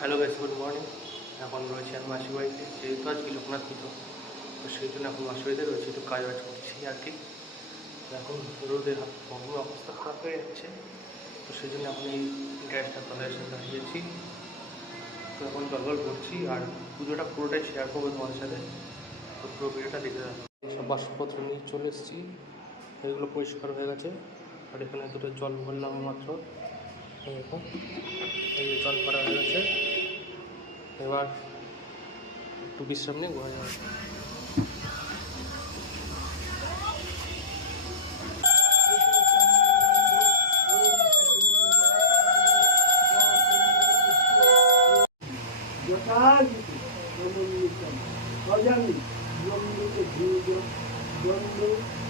Hello guys, good morning. এখন রয়েছে আমি মাসির বাড়িতে, যেহেতু আজকে লোকনাথ পুজো, তো সেই জন্য এখন মাসির বাড়িতে রয়েছে, একটু কাজ বাজ করছি আর কি। তো এখন রোদের গরমের অবস্থা খারাপ হয়ে যাচ্ছে, তো সেই জন্য এখন এই গ্যাসটা তাদের সাথে দাঁড়িয়েছি। তো এখন জল করছি আর পুজোটা পুরোটাই শেয়ার করবো তোমাদের সাথে। তো পুরো ভিডিওটা দেখে যাবো। এইসব বাসনপত্র নিয়ে চলে এসেছি, এগুলো পরিষ্কার হয়ে গেছে। আর এখানে দুটো জল ভরলাম মাত্র, এরকম এই যে জল ভরা হয়ে গেছে। এবার একটু বিশ্রাম নিয়ে ঘুরে যাবে। যথাযথ সমন্বিতম অজামি ব্রহ্মকে ধীর্য দ্বন্দ্ব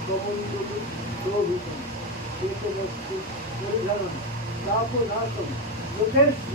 সমন্বিত শোভিতম বস্তু পরিধারণ তাপধাতম যথেষ্ট